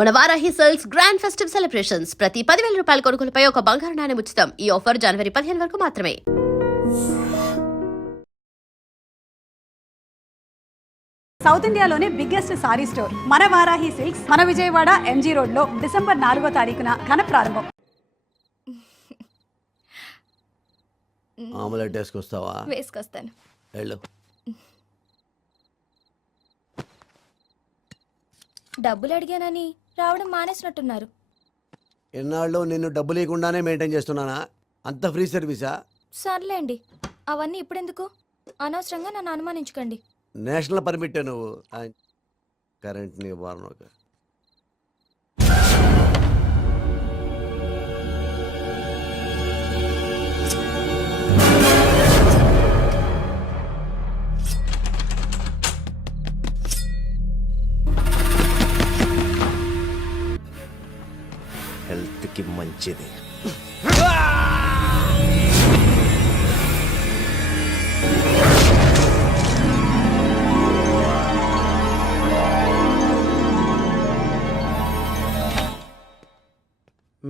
మన Varahi sales grand festive celebrations ప్రతి 10,000 రూపాయల కొనుగోలుపై ఒక బంగారు నాణెం ఉచితం. ఈ ఆఫర్ జనవరి 15 వరకు మాత్రమే. సౌత్ ఇండియాలోనే బిగ్గెస్ట్ సారీ స్టోర్ మన వారాహి సిల్క్స్ మన విజయవాడ ఎంజీ రోడ్ లో డిసెంబర్ 4వ తారీఖున ఘన ప్రారంభం. ఆమ్లెట్ వేసుకొస్తావా? వేసుకొస్తాను. వెళ్ళు. డబ్బులు అడిగానని రావడం మానేసినట్టున్నారు. ఎన్నాళ్ళు నిన్ను డబ్బు లేకుండానే మెయింటైన్ చేస్తున్నానా? అంత ఫ్రీ సర్వీసా? సర్లేండి, అవన్నీ ఇప్పుడెందుకు? అనవసరంగా నన్ను అనుమానించకండి. నేషనల్ పర్మిట్ నువ్వు కరెంట్ని వారనొక హెల్త్కి మంచిది.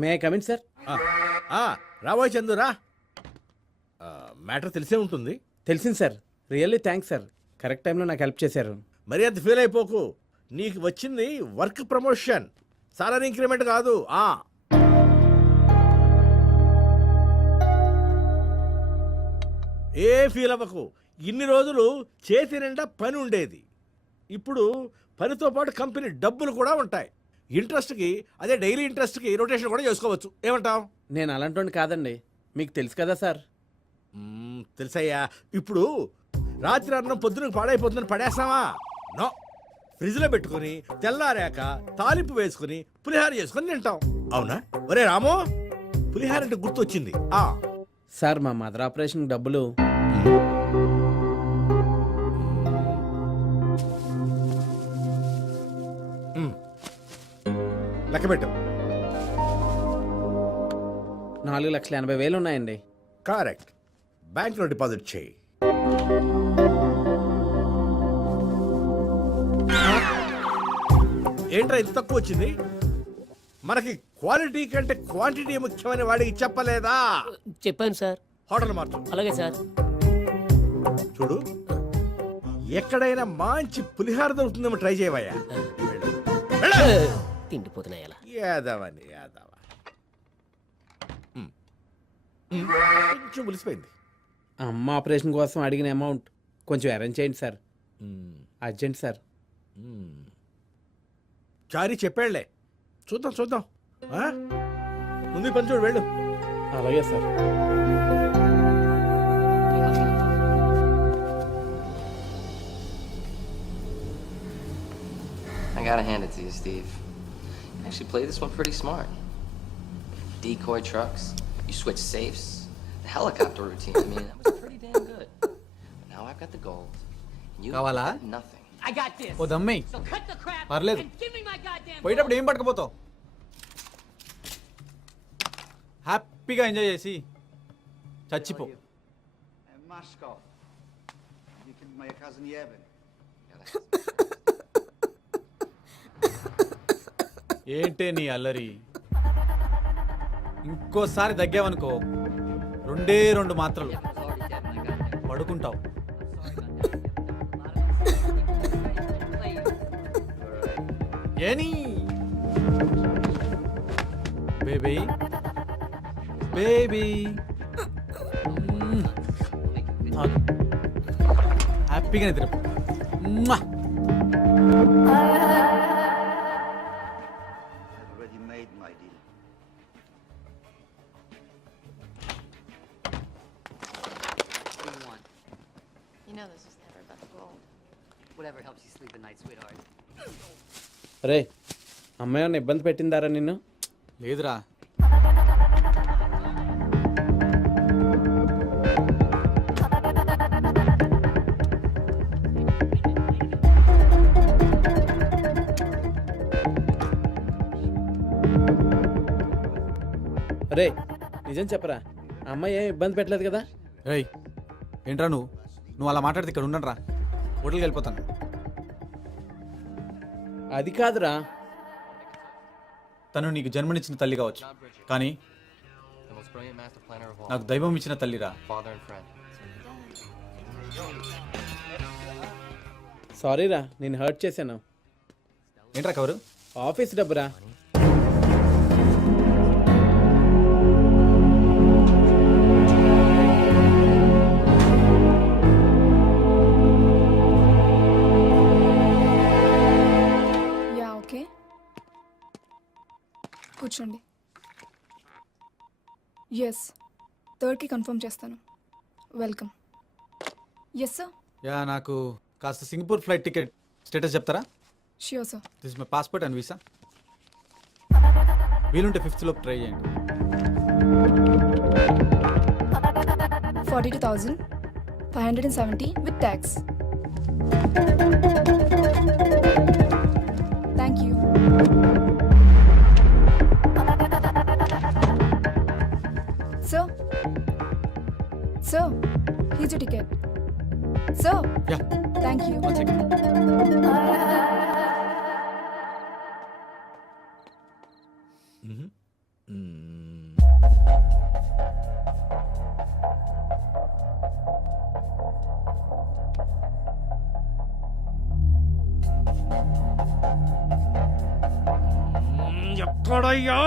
May come in sir. రాబోయ్ చందురా, మ్యాటర్ తెలిసే ఉంటుంది. తెలిసింది sir. Really thanks sir, correct టైంలో నాకు హెల్ప్ చేశారు. మరి అంత ఫీల్ అయిపోకు. నీకు వచ్చింది వర్క్ ప్రమోషన్, సాలరీ ఇంక్రిమెంట్ కాదు. ఏ ఫీల్ అవ్వకు. ఇన్ని రోజులు చేతి నిండా పని ఉండేది, ఇప్పుడు పనితో పాటు కంపెనీ డబ్బులు కూడా ఉంటాయి. ఇంట్రెస్ట్కి అదే డైలీ ఇంట్రెస్ట్కి రొటేషన్ కూడా చేసుకోవచ్చు. ఏమంటావు? నేను అలాంటి కాదండి, మీకు తెలుసు కదా సార్. తెలుసయ్యా. ఇప్పుడు రాత్రి అన్నం పొద్దునకు పాడైపోతుందని పడేస్తావా? నో, ఫ్రిడ్జ్లో పెట్టుకుని తెల్లారాక తాలింపు వేసుకుని పులిహార చేసుకుని తింటాం. అవునా? ఒరే రాము, పులిహార అంటే గుర్తొచ్చింది. సార్, మా మదర్ ఆపరేషన్ డబ్బులు లెక్క పెట్టు. 4,80,000 ఉన్నాయండి. కరెక్ట్. బ్యాంక్లో డిపాజిట్ చేయి. ఏంట్రా ఇంత తక్కువ వచ్చింది? మనకి క్వాలిటీ కంటే క్వాంటిటీ ముఖ్యమని వాడికి చెప్పలేదా? చెప్పాను సార్. హోటల్ మార్చు. అలాగే సార్. చూడు, ఎక్కడైనా మంచి పులిహార దొరుకుతుందేమో ట్రై చేయవయ్యా. తిండిపోతున్నాయి అలా. యాదవని యాదవ. కొంచెం పులిసిపోయింది. అమ్మ ఆపరేషన్ కోసం అడిగిన అమౌంట్ కొంచెం అరేంజ్ చేయండి సార్, అర్జెంట్ సార్. చారీ చెప్పాడులే, చూద్దాం. ముందు పని చూడు, వెళ్ళు. అలాగే sir. I gotta hand it to you, Steve. You actually played this one pretty smart. Decoy trucks, you switch safes, the helicopter routine. I mean, that was pretty damn good. But now I've got the gold, and you got nothing. I got this. ఓ దమ్మి, So cut the crap పర్లేదు. and give me my goddamn పోయేటప్పుడు ఏం పట్టుకుపోతావు? హ్యాపీగా enjoy చేసి చచ్చిపో. Moscow. You killed my cousin Yevin. ఏంటే నీ అల్లరి? ఇంకోసారి దగ్గావనుకో 2 మాత్రలు పడుకుంటావు. ఏని బేబీ బేబీ, హ్యాపీగా నిద్ర. Already made my deal. You know this is never about the gold. Whatever helps you sleep at night, sweetheart. రే, అమ్మాయి ఏమన్నా ఇబ్బంది పెట్టిందారా నిన్ను? లేదురా. రే, నిజం చెప్పరా, అమ్మాయి ఏం ఇబ్బంది పెట్టలేదు కదా? రేయ్, ఏంట్రా నువ్వు అలా మాట్లాడితే ఇక్కడ ఉండరా, హోటల్కి వెళ్ళిపోతాను. అది కాదురా, తను నీకు జన్మనిచ్చిన తల్లి కావచ్చు, కానీ The most brilliant master planner of all. నాకు దైవం ఇచ్చిన తల్లిరా. Father and friend. సారీ రా, నేను హర్ట్ చేశాను. ఏంట్రా కవరు? ఆఫీస్ డబ్బురా. యా ఓకే, కూర్చోండి. ఎస్, 3rd కన్ఫర్మ్ చేస్తాను. వెల్కమ్. Yes sir. యా, నాకు కాస్త సింగపూర్ ఫ్లైట్ టికెట్ స్టేటస్ చెప్తారా? Sure sir. This my passport and visa. వీలుంటే 5th లోపు ట్రై చేయండి. 42,570 with tax. Thank you. Sir, sir, here's you ticket. Sir, yeah, thank you. One second. ఎక్కడయ్యా?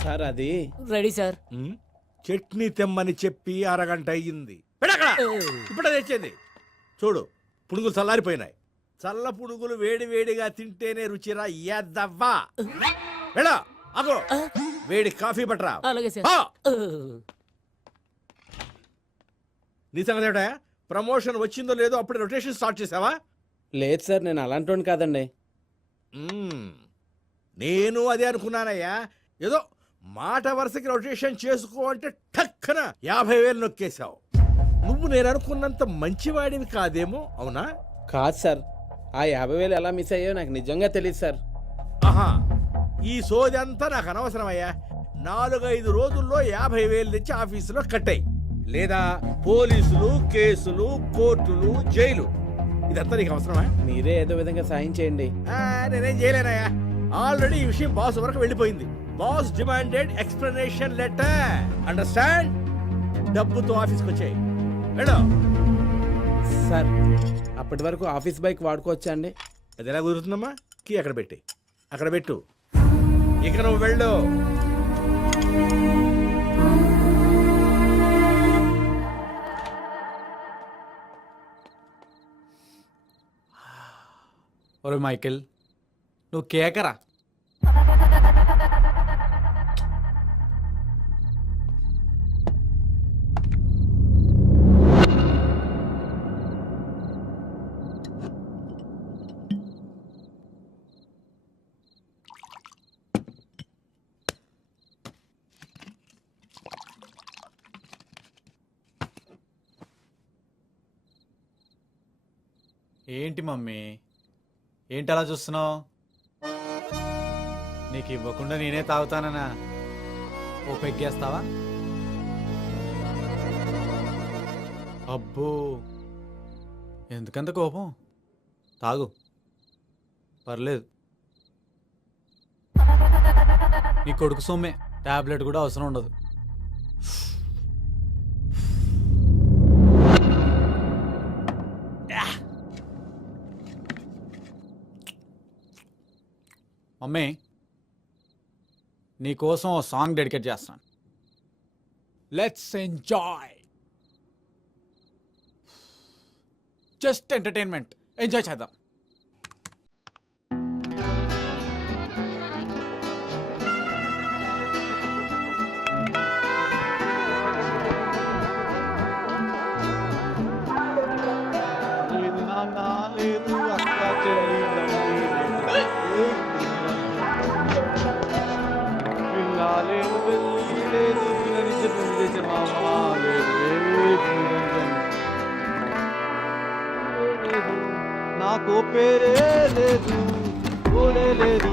Sir అది ready sir. Chutney తెమ్మని చెప్పి అరగంట అయ్యింది. పెడక్కడ ఇప్పుడు తెచ్చేది చూడు, పునుగులు చల్లారిపోయినాయి. చల్ల పునుగులు వేడి వేడిగా తింటేనే రుచిరా ఎద్దవ్వా. వెళ్ళా అగో, వేడి కాఫీ పట్టరా. అలాగే సార్. ఆ! నీ సంగతి ఏమిటా? ప్రమోషన్ వచ్చిందో లేదో అప్పుడే రొటేషన్ స్టార్ట్ చేసావా? లేదు సార్, నేను అలాంటి కాదండి. నేను అదే అనుకున్నానయ్యా. ఏదో మాట వరుసకి రొటేషన్ చేసుకో అంటే ఠక్కన 50,000 నొక్కేశావు. నువ్వు నేను అనుకున్నంత మంచివాడివి కాదేమో, అవునా? కాదు సార్, ఆ 50,000 ఎలా మిస్ అయ్యో నాకు నిజంగా తెలియదు సార్. ఆహా, ఈ సోది అంతా నాకు అనవసరమయ్యా. 4-5 రోజుల్లో 50,000 తెచ్చి ఆఫీసులో కట్టాయి. లేదా పోలీసులు, కేసులు, కోర్టులు, జైలు, ఇదంతా నీకు అవసరమా? మీరే ఏదో విధంగా సాయం చేయండి. నేనేం చేయలేనయ్యా. ఆల్రెడీ ఈ విషయం బాస్ వరకు వెళ్ళిపోయింది. Boss demanded explanation letter. Understand? డబ్బుతో ఆఫీస్కి వచ్చాయి. వెళ్ళు. సార్, అప్పటి వరకు ఆఫీస్ బైక్ వాడుకోవచ్చా అండి? అది ఎలా కుదురుతుందమ్మా? కీ అక్కడ పెట్టి, అక్కడ పెట్టు. ఇక నువ్వు వెళ్ళు. ఒరే మైకేల్, నువ్వు కేకరా. ఏంటి మమ్మీ, ఏంటి అలా చూస్తున్నావు? నీకు ఇవ్వకుండా నేనే తాగుతానన్నా ఓ పెగ్గేస్తావా? అబ్బో, ఎందుకంత కోపం? తాగు, పర్లేదు. నీ కొడుకు సొమ్మే, టాబ్లెట్ కూడా అవసరం ఉండదు. మమ్మీ, నీకోసం ఓ సాంగ్ డెడికేట్ చేస్తాను. Let's enjoy, just entertainment, enjoy చేద్దాం. నాకు పేరే లేదు, ఊరే లేదు,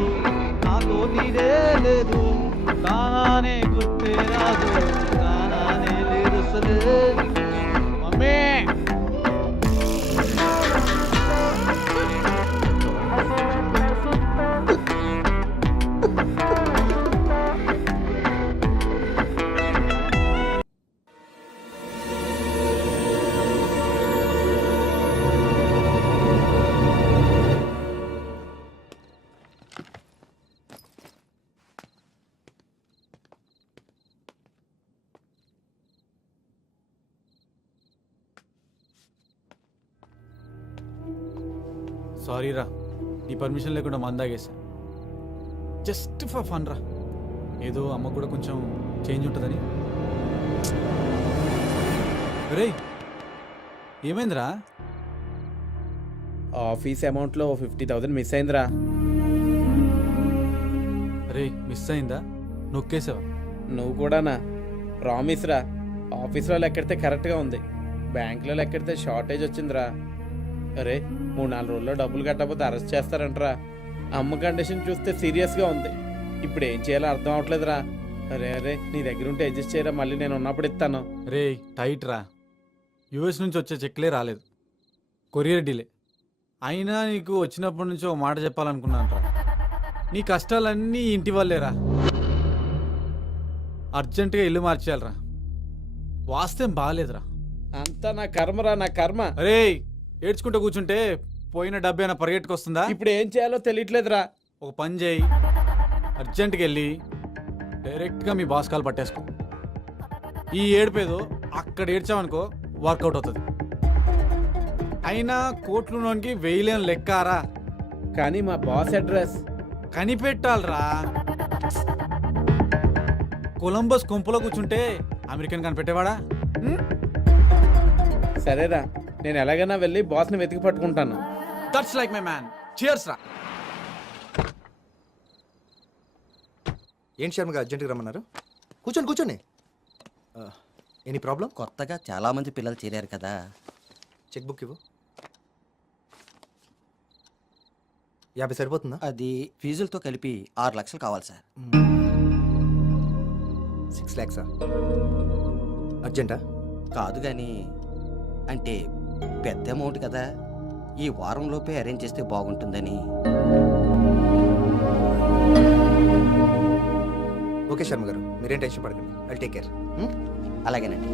నాకు నీరే లేదు, తానే గుర్తే రాదు, తానే లేదు సరే. మమ్మీ, సారీ రా, నీ పర్మిషన్ లేకుండా మందాగేసా. జస్ట్ ఫర్ ఫన్ రా, ఏదో అమ్మకు కూడా కొంచెం చేంజ్ ఉంటుందని. రే ఏమైందిరా? ఆఫీస్ అమౌంట్లో 50,000 మిస్ అయిందిరా. రే మిస్ అయిందా? నొక్కేసావా? నువ్వు కూడానా? ప్రామిస్ రా, ఆఫీస్లో లెక్కెడితే కరెక్ట్గా ఉంది, బ్యాంక్లో లెక్కెడితే షార్టేజ్ వచ్చిందిరా. అరే 3-4 రోజుల్లో డబ్బులు కట్టకపోతే అరెస్ట్ చేస్తారంటరా. అమ్మ కండిషన్ చూస్తే సీరియస్గా ఉంది, ఇప్పుడు ఏం చేయాలో అర్థం అవట్లేదురా. అరే అరే నీ దగ్గర ఉంటే అడ్జస్ట్ చేయరా, మళ్ళీ నేను ఉన్నప్పుడు ఇస్తాను. రే టైట్ రా, యుఎస్ నుంచి వచ్చే చెక్లే రాలేదు, కొరియర్ డిలే. అయినా నీకు వచ్చినప్పటి నుంచి ఒక మాట చెప్పాలనుకున్నాను రా, నీ కష్టాలన్నీ ఇంటి వల్లేరా. అర్జెంటుగా ఇల్లు మార్చేయాలరా, వాస్తవం బాగాలేదురా. అంతా నా కర్మరా, నా కర్మ. అరే ఏడ్చుకుంటూ కూర్చుంటే పోయిన డబ్బేనా పరిగెట్టుకొస్తుందా? ఇప్పుడు ఏం చేయాలో తెలియట్లేదురా. ఒక పని చేయి, అర్జెంటుగా వెళ్ళి డైరెక్ట్గా మీ బాస్ కాల్ పట్టేసుకో. ఈ ఏడిపేదో అక్కడ ఏడ్చామనుకో వర్కౌట్ అవుతుంది. అయినా కోట్లున్నోనికి 1000 లెక్కారా, కానీ మా బాస్ అడ్రస్ కనిపెట్టాలరా. కొలంబస్ కొంపలో కూర్చుంటే అమెరికన్ కనిపెట్టేవాడా? సరేరా, నేను ఎలాగైనా వెళ్ళి బాస్ని వెతికి పట్టుకుంటాను. That's like my man. Cheers రా. ఏంటి శర్మ గారు అర్జెంట్గా రమ్మన్నారు? కూర్చోండి కూర్చోండి. Any problem? కొత్తగా చాలా మంది పిల్లలు చేరారు కదా. చెక్ బుక్ ఇవ్వు. 50 సరిపోతుందా? అది ఫీజులతో కలిపి 6 లక్షలు కావాలి సార్. 6 lakhs అర్జెంటా? కాదు కానీ అంటే పెద్ద అమౌంట్ కదా, ఈ వారంలోపే అరేంజ్ చేస్తే బాగుంటుందని. ఓకే శర్మ గారు, మీరేం టెన్షన్ పడకండి, ఐ టేక్ కేర్. అలాగేనండి.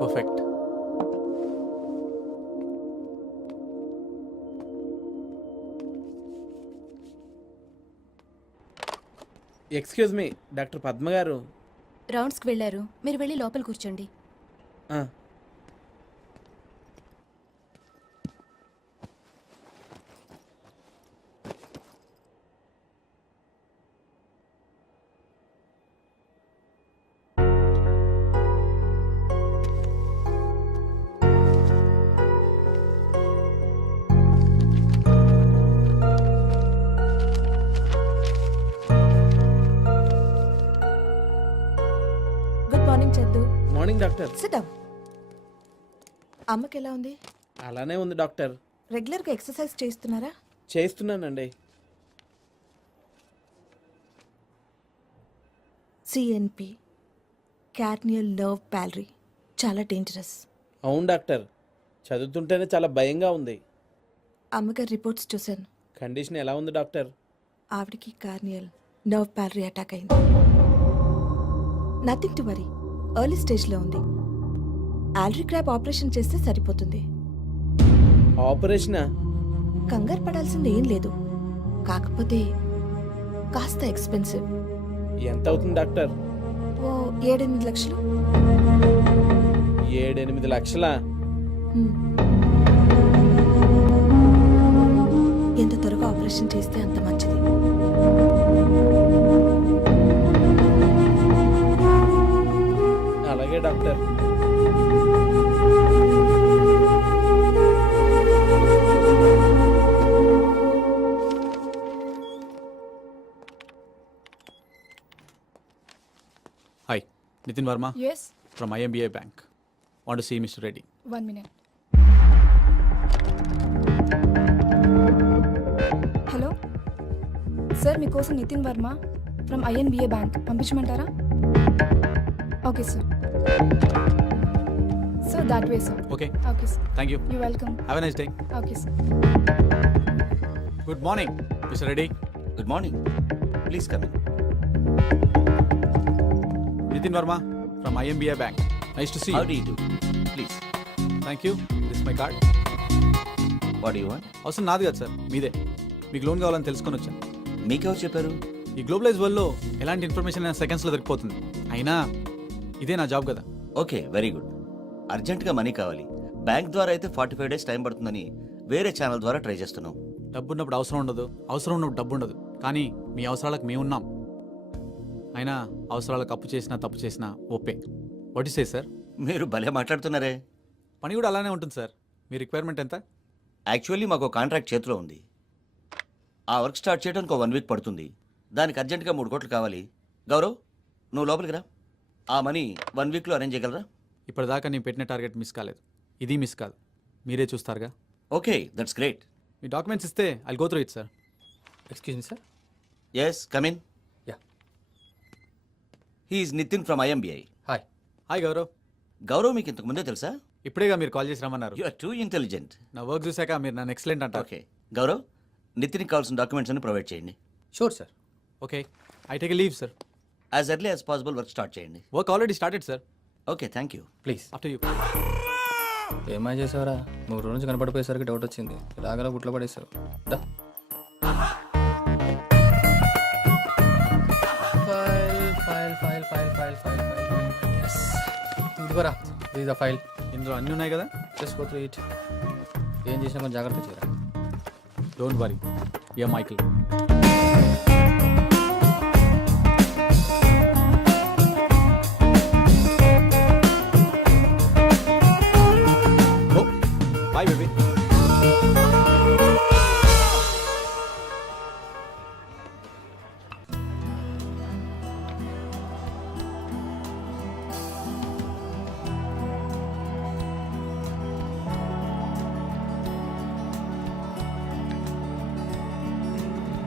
Perfect. Excuse me, doctor Padma గారు. రౌండ్స్కి వెళ్ళారు, మీరు వెళ్ళి లోపల కూర్చోండి. ఆ, good morning Chandu. Morning doctor. SIT down. అమ్మకి ఎలా ఉంది? అలానే ఉంది డాక్టర్. రెగ్యులర్గా ఎక్సర్సైజ్ చేస్తున్నారా? చేస్తున్నానండి. సిఎన్పి, కార్నియల్ నర్వ్ ప్యాలరీ, చాలా డేంజరస్. అవును డాక్టర్, చదువుతుంటేనే చాలా భయంగా ఉంది. అమ్మగారి రిపోర్ట్స్ చూశాను. కండిషన్ ఎలా ఉంది డాక్టర్? ఆవిడకి కార్నియల్ నర్వ్ ప్యాలరీ అటాక్ అయింది. నథింగ్ టు వరీ, ఎర్లీ స్టేజ్లో ఉంది. ఆల్రీ క్రాప్ ఆపరేషన్ చేస్తే సరిపోతుంది. ఆపరేషనా? కంగారు పడాల్సింది ఏం లేదు, కాకపోతే కాస్త ఎక్స్పెన్సివ్. ఎంత అవుతుంది డాక్టర్? ఓ 7-8 లక్షలు. 7-8 లక్షలా? ఎంత త్వరగా ఆపరేషన్ చేస్తే అంత మంచిది. అలాగే doctor. Nitin Varma is from IMBI bank. Want to see mister Reddy. 1 minute. Hello sir, మీకోసం Nitin Varma from INBA bank పంపించమంటారా? Okay sir. Sir that way sir. Okay, okay sir. Thank you. You welcome. Have a nice day. Okay sir. Good morning mister Reddy. Good morning, please come in. Nitin Varma from IMBI bank. Nice to see how you. Do you do? Please. Thank you. This my card. What you want? అవసరం నాది కదా sir, మీదే. మీకు loan కావాలని తెలుసుకొని వచ్చాను. మీకెవరు చెప్పారు? ఈ గ్లోబలైజ్ వరల్డ్లో ఎలాంటి ఇన్ఫర్మేషన్ అయినా సెకండ్స్లో దొరికిపోతుంది. అయినా ఇదే నా జాబ్ కదా. Okay, very good. అర్జెంటుగా మనీ కావాలి. బ్యాంక్ ద్వారా అయితే 45 days టైం పడుతుందని వేరే ఛానల్ ద్వారా ట్రై చేస్తున్నాం. డబ్బు ఉన్నప్పుడు అవసరం ఉండదు, అవసరం ఉన్నప్పుడు డబ్బు ఉండదు. కానీ మీ అవసరాలకు మేము ఉన్నాం. అయినా అవసరాలకు అప్పు చేసినా తప్పు చేసినా ఓపే. What you say sir? మీరు భలే మాట్లాడుతున్నారే. పని కూడా అలానే ఉంటుంది సార్. మీ రిక్వైర్మెంట్ ఎంత? యాక్చువల్లీ మాకు కాంట్రాక్ట్ చేతిలో ఉంది. ఆ వర్క్ స్టార్ట్ చేయడానికి 1 week పడుతుంది. దానికి అర్జెంటుగా 3 కోట్లు కావాలి. గౌరవ్, నువ్వు లోపలికి రా. ఆ మనీ 1 weekలో అరేంజ్ చేయగలరా? ఇప్పటిదాకా నేను పెట్టిన టార్గెట్ మిస్ కాలేదు. ఇది మిస్ కాదు. మీరే చూస్తారుగా. Okay, that's great. మీ డాక్యుమెంట్స్ ఇస్తే I'll go through it sir. Excuse me sir. Yes, come in. Yeah. He is Nitin from IMBI. Hi. Hi Gaurav. Gaurav మీకు ఇంతకు ముందే తెలుసా? ఇప్పుడేగా మీరు కాల్ చేసి రమ్మన్నారు. You are too intelligent. నా వర్క్ చూశాక మీరు నన్ను ఎక్సలెంట్ అంటారు. ఓకే గౌరవ్, నితిన్కి కావాల్సిన డాక్యుమెంట్స్ అన్ని ప్రొవైడ్ చేయండి. Sure sir. Okay, I take a leave sir. As early as possible work start చేయండి. Work already started sir. Okay, thank you. Please. After you. ఏమై చేసావరా? 3 రోజుల నుంచి కనపడిపోయేసరికి డౌట్ వచ్చింది. ఇలాగలా గుట్లో పడేసావు. దా. ఫైల్. ఇదిగోరా, ఇది ద ఫైల్. ఇందులో అన్నీ ఉన్నాయి కదా. Just go through it. ఏం చేసినా కొంచెం జాగ్రత్త చేయరా. Don't worry. Yeah Michael. Oh boy baby.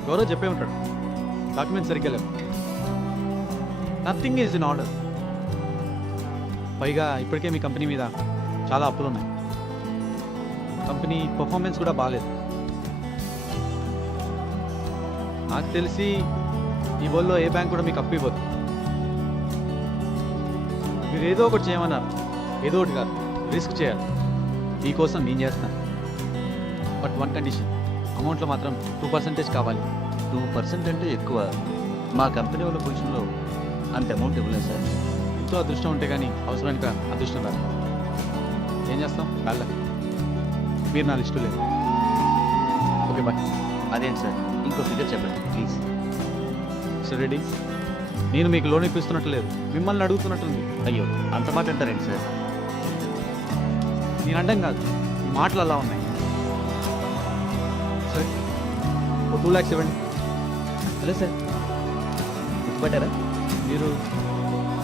Gaurav చెప్పే ఉంటాడు. డాక్యుమెంట్స్ సరిగ్గా లేవు. Nothing is in order. పైగా ఇప్పటికే మీ కంపెనీ మీద చాలా అప్పులు ఉన్నాయి. కంపెనీ పర్ఫార్మెన్స్ కూడా బాగాలేదు. నాకు తెలిసి ఈ వరల్డ్లో ఏ బ్యాంక్ కూడా మీకు అప్పు ఇవ్వదు. మీరు ఏదో ఒకటి చేయమన్నారు. ఏదో ఒకటి కాదు, రిస్క్ చేయాలి. మీకోసం నేను చేస్తాను. But 1 condition. అమౌంట్లో మాత్రం 2% కావాలి. 2% అంటే ఎక్కువ. మా కంపెనీ వాళ్ళ పొజిషన్లో అంత అమౌంట్ ఇవ్వలేదు సార్. ఎంతో అదృష్టం ఉంటే కానీ అవసరానికి అదృష్టం రాదు. ఏం చేస్తాం, వెళ్ళ. మీరు నా లిస్టు లేదు. Okay bye. అదేంటి సార్, ఇంకో ఫిగర్ చెప్పండి ప్లీజ్. సార్ రెడ్డి, నేను మీకు లోన్ ఇప్పిస్తున్నట్టు లేదు, మిమ్మల్ని అడుగుతున్నట్టుంది. అయ్యో, అంత మాట అంటారేంటి సార్? నేను అడ్డం కాదు, ఈ మాటలు అలా ఉన్నాయి. సరే, ఓ 2 lakhs ఇవ్వండి. హలో సార్, గుర్తుపట్టారా? మీరు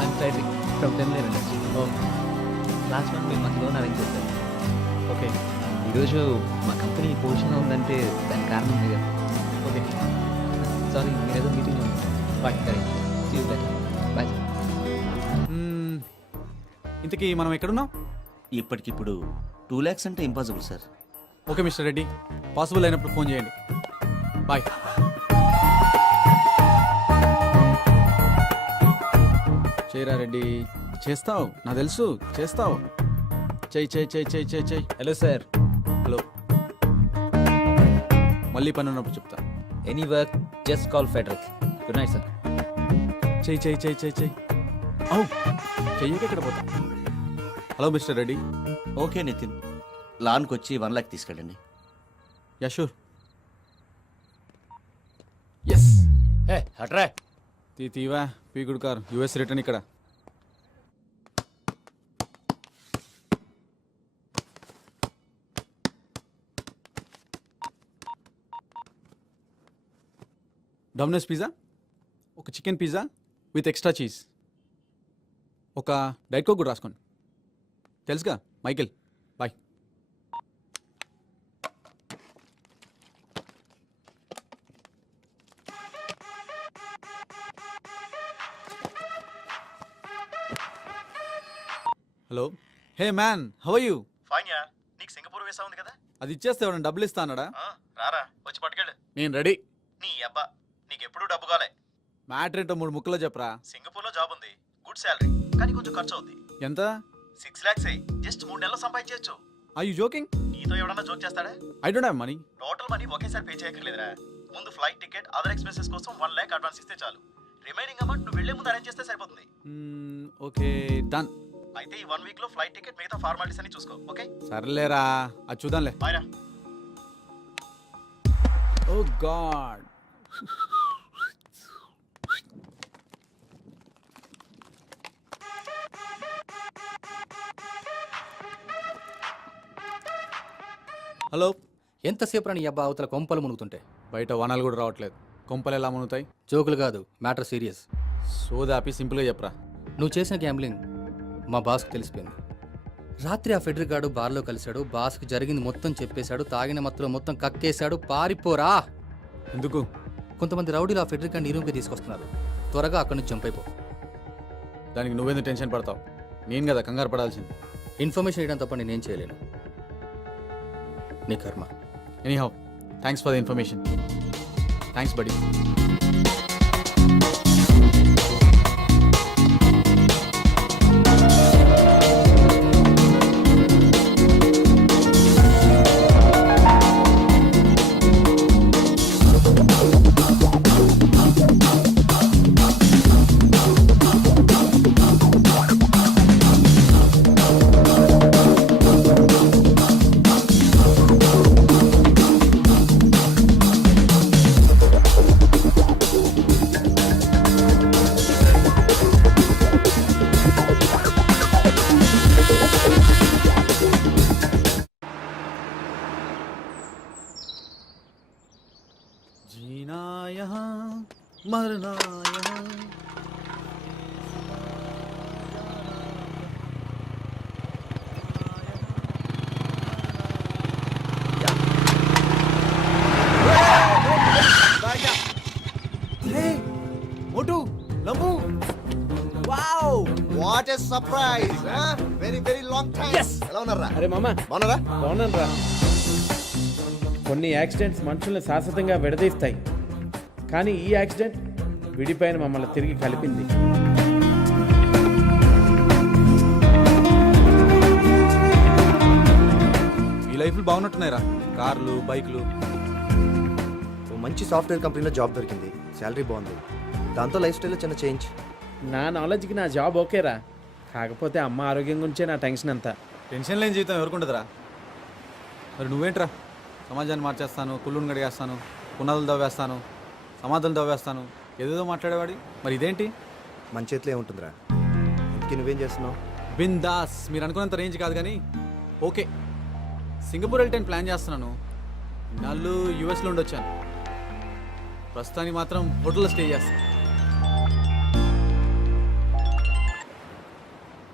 I'm flighting from 10 lane industry. Last month మీరు మాకు లోన్ అరేంజ్ చేశారు. ఓకే. ఈరోజు మా కంపెనీ పొజిషన్లో ఉందంటే దానికి కారణం మీరే. ఓకే, సారీ, మీరేదో మీటింగ్లో ఉన్నారు. బాయ్. సరే, సీ యూ బెటర్. బాయ్. ఇంతకీ మనం ఎక్కడున్నాం? ఇప్పటికిప్పుడు 2 lakhs అంటే impossible sir. Okay mister Reddy, possible అయినప్పుడు ఫోన్ చేయండి. బాయ్. చేయరా రెడ్డి, చేస్తావు, నాకు తెలుసు చేస్తావు. చెయ్యి చెయ్యి చెయ్యి చెయ్యి చెయ్యి చెయ్యి. Hello sir. హలో. మళ్ళీ పని ఉన్నప్పుడు చెప్తా. Any work just call Frederick. Good night sir. చెయ్యి చెయ్యి చెయ్యి చెయ్యి చెయ్యి. అవు చెయ్యకి ఎక్కడ పోతా. Hello mister Reddy. Okay Nitin, లాన్కి వచ్చి 1 lakh తీసుకెళ్ళండి. Yeah sure. ఎస్. హే అట్రా. తీవా పీకుడు కార్. US రిటర్న్ ఇక్కడ. డొమినోస్ పిజ్జా, ఒక chicken pizza with extra cheese. ఒక డైట్ కోక్ కూడా రాసుకోండి. తెలుసుగా Michael. Bye. Hello. Hey man, how are you? Fine yeah. నీకు సింగపూర్ వీసా ఉంది కదా? అది ఇచ్చేస్తే ఎవరైనా డబ్బులు ఇస్తా అన్నాడా? రారా వచ్చి పట్టుకెళ్ళు. నేను రెడీ. నీ అబ్బా నీకు ఎప్పుడు డబ్బు కాలే. మ్యాటర్ ఏంటో 3 ముక్కలో చెప్పరా. సింగపూర్ లో జాబ్ ఉంది, గుడ్ శాలరీ, కానీ కొంచెం ఖర్చు అవుద్ది. ఎంత? 6 lakhs జస్ట్ 3 నెలలు సంపాదించవచ్చు. Are you joking? నీతో ఎవడన్నా జోక్ చేస్తాడా? I don't have money. Total money ఒకేసారి పే చేయక్కర్లేదురా. ముందు ఫ్లైట్ టికెట్, అదర్ ఎక్స్పెన్సెస్ కోసం 1 lakh అడ్వాన్స్ ఇస్తే చాలు. రిమైనింగ్ అమౌంట్ నువ్వు వెళ్లే ముందు అరేంజ్ చేస్తే సరిపోతుంది. Okay, done. అయితే ఈ 1 week లో ఫ్లైట్ టికెట్, మిగతా ఫార్మాలిటీస్ అన్ని చూసుకో. ఓకే సర్లేరా, అది చూద్దాంలే. బాయ్ రా. ఓ గాడ్. హలో. ఎంతసేపు రాని అబ్బా అవతల కొంపలు మునుగుతుంటే బయట వనాలు కూడా రావట్లేదు. కొంపలు ఎలా మునుగుతాయి? జోకులు కాదు, మ్యాటర్ సీరియస్. సోదాపి సింపుల్గా చెప్పరా. నువ్వు చేసిన గ్యాంబ్లింగ్ మా బాస్కి తెలిసిపోయింది. రాత్రి ఆ ఫెడరిక్ గాడు బార్లో కలిశాడు, బాస్కి జరిగింది మొత్తం చెప్పేశాడు, తాగిన మత్తులో మొత్తం కక్కేశాడు. పారిపోరా. ఎందుకు? కొంతమంది రౌడీలు ఆ ఫెడరిక్ గాడిని రూమ్కి తీసుకొస్తున్నారు. త్వరగా అక్కడి నుంచి జంప్ అయిపో. దానికి నువ్వెందుకు టెన్షన్ పడతావు? నేను కదా కంగారు పడాల్సింది. ఇన్ఫర్మేషన్ ఇవ్వడం తప్ప నేనేం చేయలేను. నీ కర్మ. Anyhow, thanks for the information. Thanks buddy. जीना यहाँ मरना यहाँ. Motu, Lambu. Wow, what a surprise. Very very long time. ఎలా ఉన్నారా? అరే మామ, బాగున్నారా? బాగున్నాను రా. కొన్ని యాక్సిడెంట్స్ మనుషుల్ని శాశ్వతంగా విడదీస్తాయి, కానీ ఈ యాక్సిడెంట్ విడిపోయిన మమ్మల్ని తిరిగి కలిపింది. ఈ లైఫ్లు బాగున్నట్టున్నాయిరా. కార్లు, బైకులు. ఓ మంచి సాఫ్ట్వేర్ కంపెనీలో జాబ్ దొరికింది, శాలరీ బాగుంది, దాంతో లైఫ్ స్టైల్లో చిన్న చేంజ్. నా నాలెడ్జ్కి నా జాబ్ ఓకేరా, కాకపోతే అమ్మ ఆరోగ్యం గురించే నా టెన్షన్ అంతా. టెన్షన్ లేని జీవితం ఎవరుకుంటుందిరా. మరి నువ్వేంట్రా? సమాజాన్ని మార్చేస్తాను, కుళ్ళుని గడిగేస్తాను, పునాదులు దవ్వేస్తాను, సమాధులు దవ్వేస్తాను, ఏదేదో మాట్లాడేవాడి. మరి ఇదేంటి? మన చేతిలో ఏముంటుందిరా. ఇంకే నువ్వేం చేస్తున్నావు? బిందాస్. మీరు అనుకున్నంత రేంజ్ కాదు కానీ ఓకే. సింగపూర్ వెళ్ళటానికి ప్లాన్ చేస్తున్నాను. నాళ్ళు యూఎస్లో ఉండొచ్చాను. ప్రస్తుతానికి మాత్రం హోటల్లో స్టే చేస్తాను.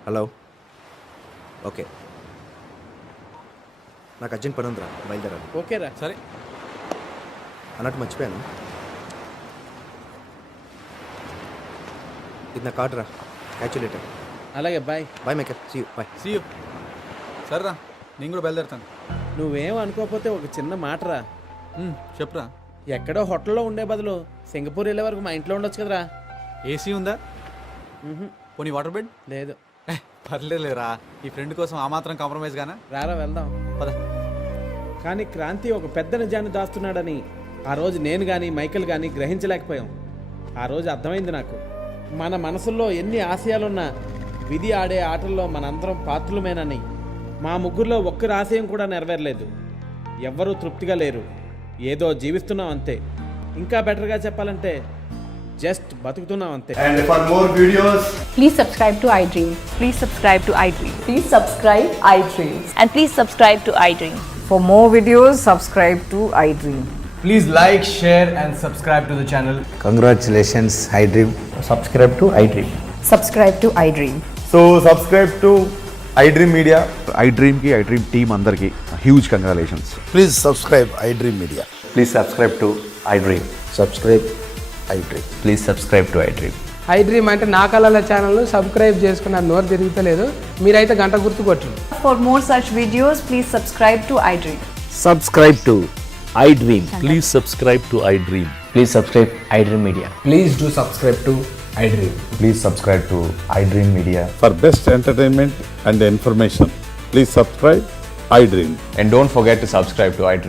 హలో. ఓకే, నాకు అర్జెంట్ పని ఉందిరా, బయలుదేరాలి. ఓకేరా. సరే. అన్నట్టు మర్చిపోయాను, ఇది నా కార్డు రా. Catch you later. అలాగే, బాయ్. బాయ్ మేకర్, see you. Bye. See you. సరేరా, నేను కూడా బయలుదేరుతాను. నువ్వేం అనుకోకపోతే ఒక చిన్న మాటరా. చెప్పురా. ఎక్కడో హోటల్లో ఉండే బదులు సింగపూర్ వెళ్ళే వరకు మా ఇంట్లో ఉండొచ్చు కదరా. ఏసీ ఉందా? పోనీ వాటర్ బెడ్? లేదు. పర్లేదురా, ఈ ఫ్రెండ్ కోసం ఆ మాత్రం కాంప్రమైజ్ గానా? రారా వెళ్దాం. పద. కానీ క్రాంతి ఒక పెద్ద నిజాన్ని దాస్తున్నాడని ఆ రోజు నేను కానీ మైకేల్ కానీ గ్రహించలేకపోయాం. ఆ రోజు అర్థమైంది నాకు, మన మనసుల్లో ఎన్ని ఆశయాలున్నా విధి ఆడే ఆటల్లో మనందరం పాత్రులమేనని. మా ముగ్గురులో ఒక్కరి ఆశయం కూడా నెరవేరలేదు. ఎవ్వరూ తృప్తిగా లేరు. ఏదో జీవిస్తున్నాం అంతే. ఇంకా బెటర్గా చెప్పాలంటే జస్ట్ బతుకుతున్నాం అంతే. And for more videos, Please subscribe to iDream. Please subscribe to iDream. Please subscribe iDream. And please subscribe to iDream. For more videos, subscribe to iDream. Please like, share and subscribe to the channel. congratulations, iDream. Subscribe to iDream. Subscribe to iDream. So subscribe to iDream media. IDream team అందరికి huge congratulations. Please subscribe iDream media. Please subscribe to iDream. Subscribe iDream. Please subscribe to iDream. IDream అంటే నా కళల channel subscribe చేసుకున్న నోరు తిరుగుతలేదు, మీరైతే గంట గుర్తు కొట్టండి. For more such videos, please subscribe to iDream. Subscribe to iDream. Please subscribe to iDream. Please subscribe iDream media. Please do subscribe to iDream. Please subscribe to iDream media. For best entertainment and information please subscribe I dream. And don't forget to subscribe to I dream.